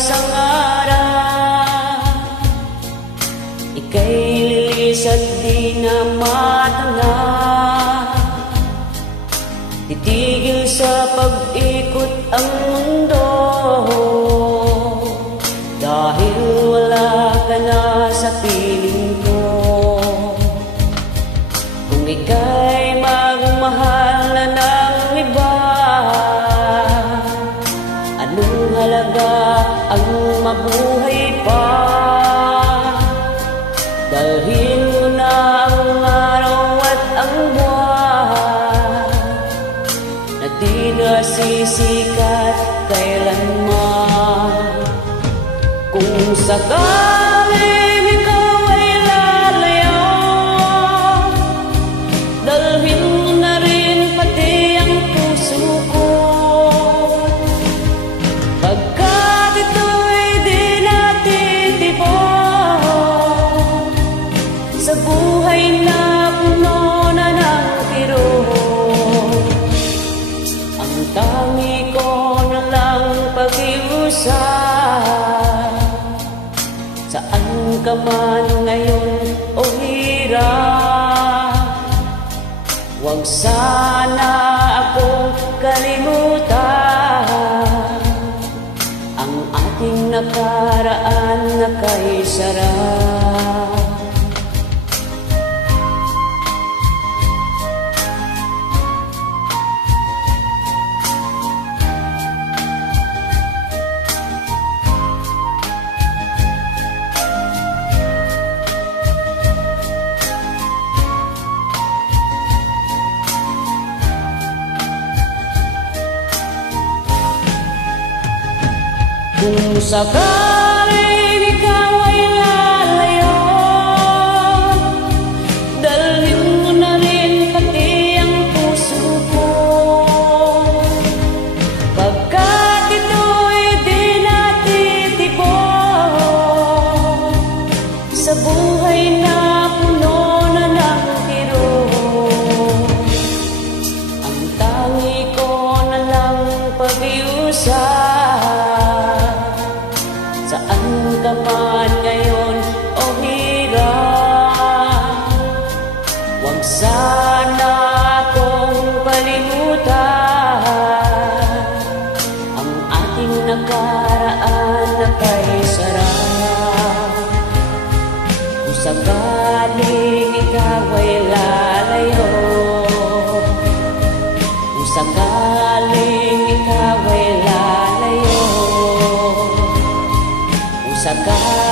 isang araw ika'y lilis at di na matanaw. Titigil sa pag-ikot ang mundo dahil wala ka na sa piling ko. Kung ika'y magmahal na ng iba, anong halaga ang mabuhay pa? Dalhin mo na ang araw at ang buwan na di nasisikat kailanman. Kung sakaling ikaw ay lalayo, dalhin mo na rin pati ang puso ko. Pagkat ito'y di natitibok sa buhay na puno na ng kirot, ang tangi ko na lang pag-iusap. Saan ka man ngayon o hirap, huwag sana akong kalimutan ang ating nakaraan na kay sarap. Kung sakaling ikaw ay lalayo, dalhin mo na rin pati ang puso ko. Pagkat ito'y di natitibok sa buhay na puno na ng kirot, ang tangi ko na lang pag-iusap. Saan ka man ngayon o hirap, huwag sana akong kalimutan ang ating nakaraan na kay sarap. Kung sakaling ikaw ay lalayo, kung sakaling ikaw ay lalayo, sakaling